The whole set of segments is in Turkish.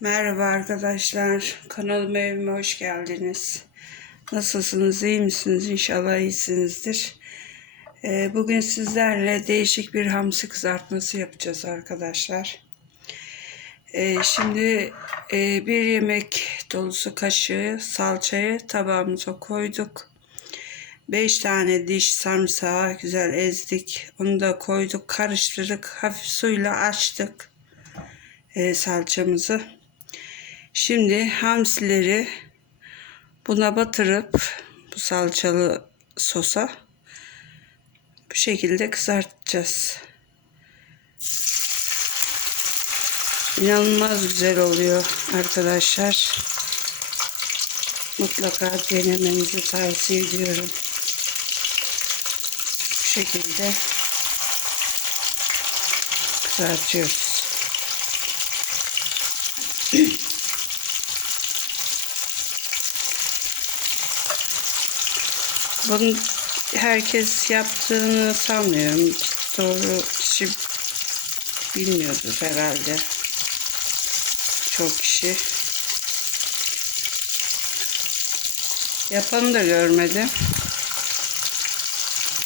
Merhaba arkadaşlar. Kanalıma evime hoş geldiniz. Nasılsınız? iyi misiniz? İnşallah iyisinizdir. Ee, bugün sizlerle değişik bir hamsi kızartması yapacağız arkadaşlar. Ee, şimdi e, bir yemek dolusu kaşığı salçayı tabağımıza koyduk. 5 tane diş sarımsağı güzel ezdik. Onu da koyduk, karıştırdık. Hafif suyla açtık e, salçamızı. Şimdi hamsileri buna batırıp bu salçalı sosa bu şekilde kızartacağız. İnanılmaz güzel oluyor arkadaşlar. Mutlaka denemenizi tavsiye ediyorum. Bu şekilde kızartıyoruz. Bunu herkes yaptığını sanmıyorum. Doğru kişi bilmiyordur herhalde. Çok kişi. Yapanı da görmedim.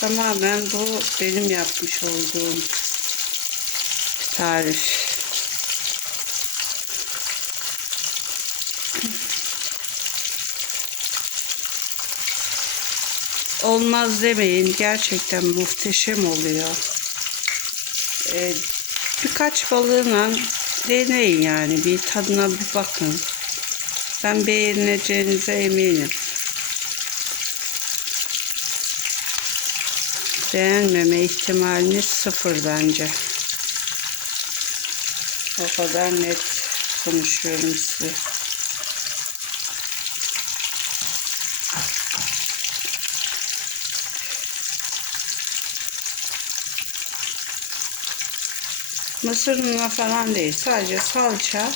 Tamamen bu benim yapmış olduğum tarif. Olmaz demeyin. Gerçekten muhteşem oluyor. Ee, birkaç balığına deneyin yani. Bir tadına bir bakın. Ben beğeneceğinize eminim. Beğenmeme ihtimaliniz sıfır bence. O kadar net konuşuyorum size. Mısır unu falan değil. Sadece salça,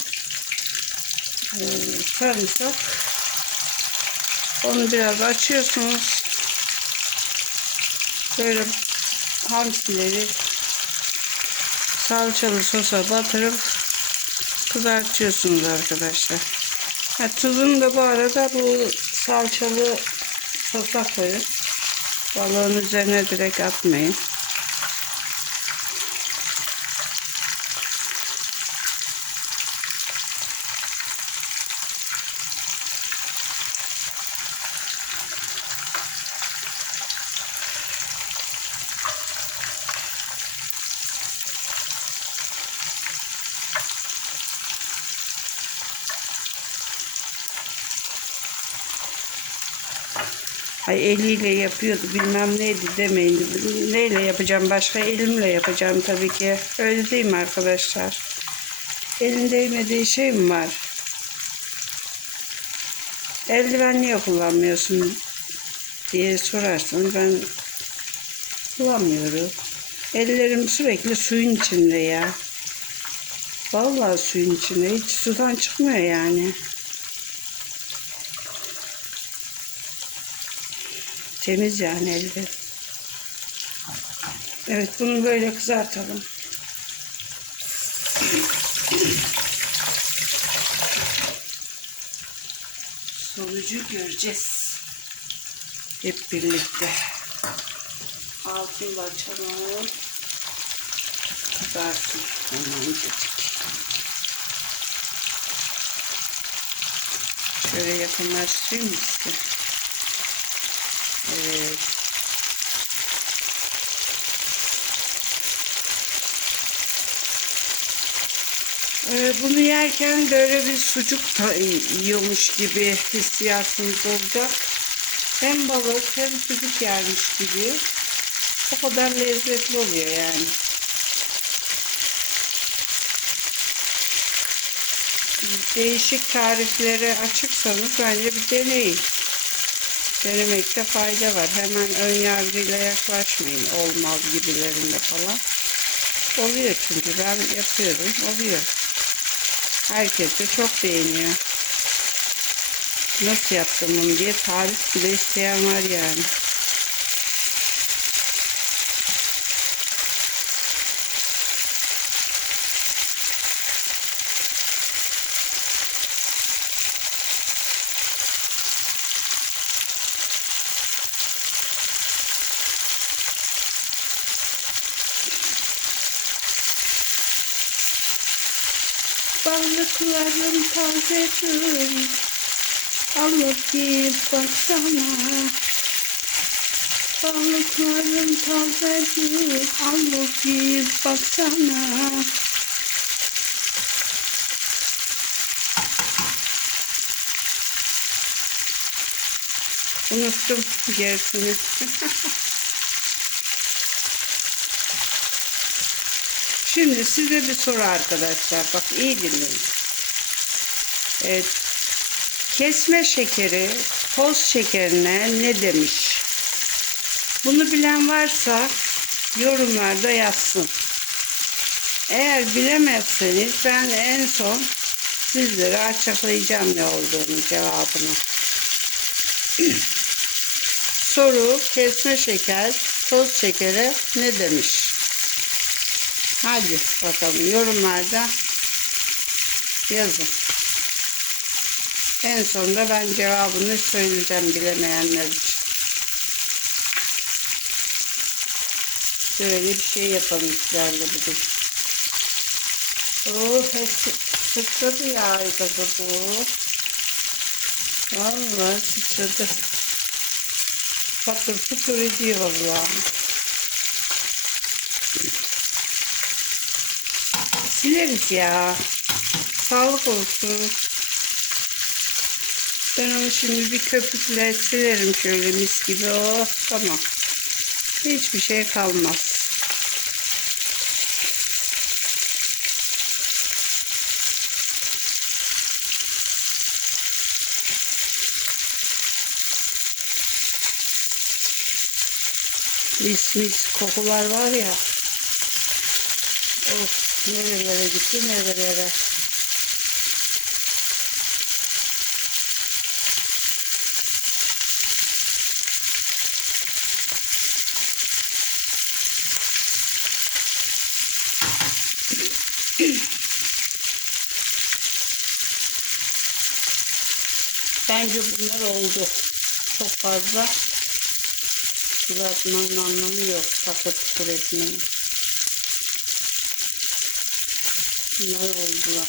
e, sarımsak. Onu biraz açıyorsunuz. Böyle hamsileri salçalı sosa batırıp kızartıyorsunuz arkadaşlar. Ha, tuzunu da bu arada bu salçalı sosa koyun. Balığın üzerine direkt atmayın. Ay eliyle yapıyordu bilmem neydi demeyin. Neyle yapacağım başka elimle yapacağım tabii ki. Öyle değil mi arkadaşlar? Elin değmediği şey mi var? Eldiven niye kullanmıyorsun diye sorarsan ben kullanmıyorum. Ellerim sürekli suyun içinde ya. Vallahi suyun içinde. Hiç sudan çıkmıyor yani. Temiz yani elde. Evet bunu böyle kızartalım. Sonucu göreceğiz. Hep birlikte. Altını da açalım. Kızarsın. Hemencecik. Şöyle yakınlaştırayım size? Evet. Ee, bunu yerken böyle bir sucuk yiyormuş gibi hissiyatınız olacak. Hem balık hem sucuk yermiş gibi. O kadar lezzetli oluyor yani. Değişik tariflere açıksanız bence bir deneyin denemekte fayda var. Hemen ön yargıyla yaklaşmayın. Olmaz gibilerinde falan. Oluyor çünkü ben yapıyorum. Oluyor. Herkes de çok beğeniyor. Nasıl yaptım bunu diye tarif bile isteyen var yani. Balıklarım tazedir. Alıp git baksana. Balıklarım tazedir. Alıp git baksana. Unuttum gerisini. Şimdi size bir soru arkadaşlar. Bak iyi dinleyin. Evet. Kesme şekeri toz şekerine ne demiş? Bunu bilen varsa yorumlarda yazsın. Eğer bilemezseniz ben en son sizlere açıklayacağım ne olduğunu cevabını. Soru kesme şeker toz şekere ne demiş? Hadi bakalım yorumlarda yazın. En sonunda ben cevabını söyleyeceğim bilemeyenler için. Böyle bir şey yapalım sizlerle bugün. Oh hepsi sıçradı ya arkada bu. Vallahi sıçradı. Patır patır ediyor vallahi. Sileriz ya. Sağlık olsun. Ben onu şimdi bir köpükle silerim şöyle mis gibi. Oh tamam. Hiçbir şey kalmaz. Mis mis kokular var ya. Of nerelere gitti nerelere. Bence bunlar oldu. Çok fazla kızartmanın anlamı yok. Tukur etmenin. Bunlar oldular.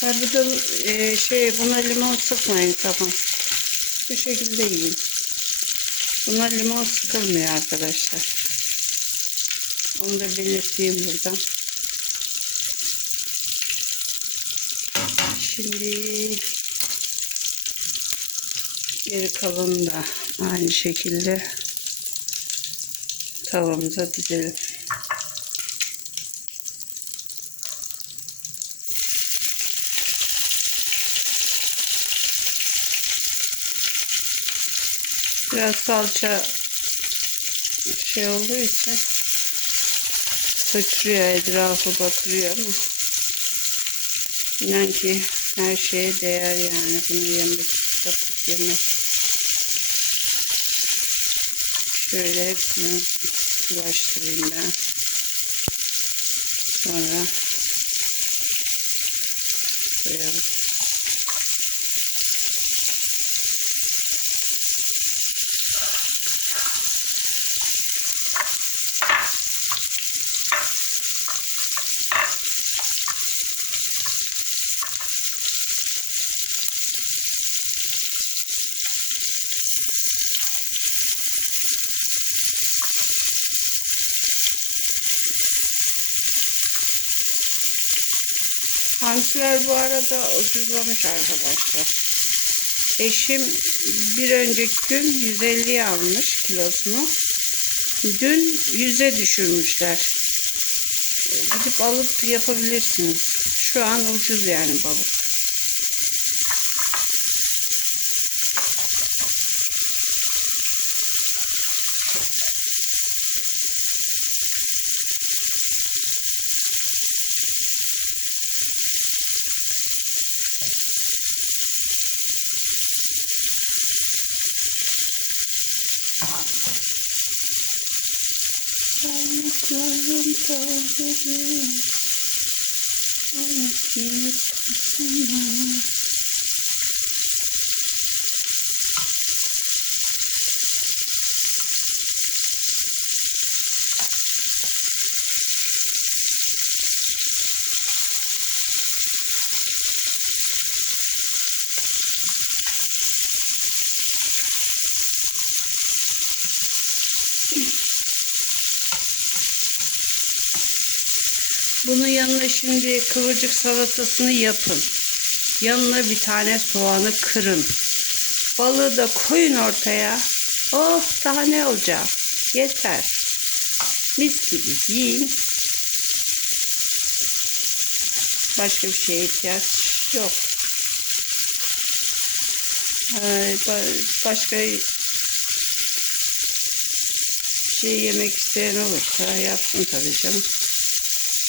Ha bir de e, şey buna limon sıkmayın tamam. Bu şekilde yiyin. Buna limon sıkılmıyor arkadaşlar. Onu da belirteyim buradan. Şimdi geri kalanı da aynı şekilde tavamıza dizelim. Biraz salça şey olduğu için sıçrıyor etrafı batırıyor ama inan ki her şeye değer yani bunu yemek yapıp yemek. Şöyle hepsini ulaştırayım ben. Sonra koyalım Hamsiler bu arada ucuzlamış arkadaşlar. Eşim bir önceki gün 150 almış kilosunu. Dün 100'e düşürmüşler. Gidip alıp yapabilirsiniz. Şu an ucuz yani balık. Balıklarım tazedir. Ayak Bunun yanına şimdi kıvırcık salatasını yapın. Yanına bir tane soğanı kırın. Balığı da koyun ortaya. Oh daha ne olacak? Yeter. Mis gibi yiyin. Başka bir şeye ihtiyaç yok. Ba- başka bir şey yemek isteyen olursa yapsın tabii canım.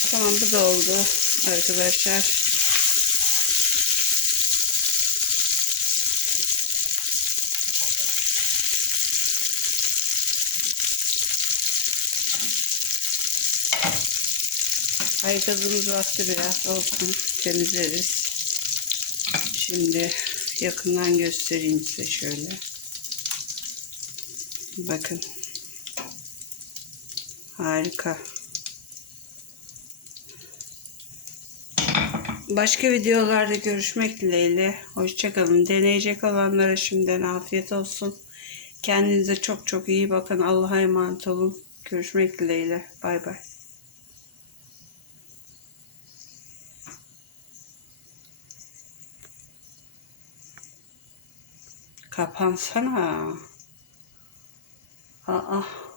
Tamam bu da oldu arkadaşlar. Ay gazımız biraz olsun temizleriz. Şimdi yakından göstereyim size şöyle. Bakın. Harika. Başka videolarda görüşmek dileğiyle. Hoşçakalın. Deneyecek olanlara şimdiden afiyet olsun. Kendinize çok çok iyi bakın. Allah'a emanet olun. Görüşmek dileğiyle. Bay bay. Kapansana. Aa.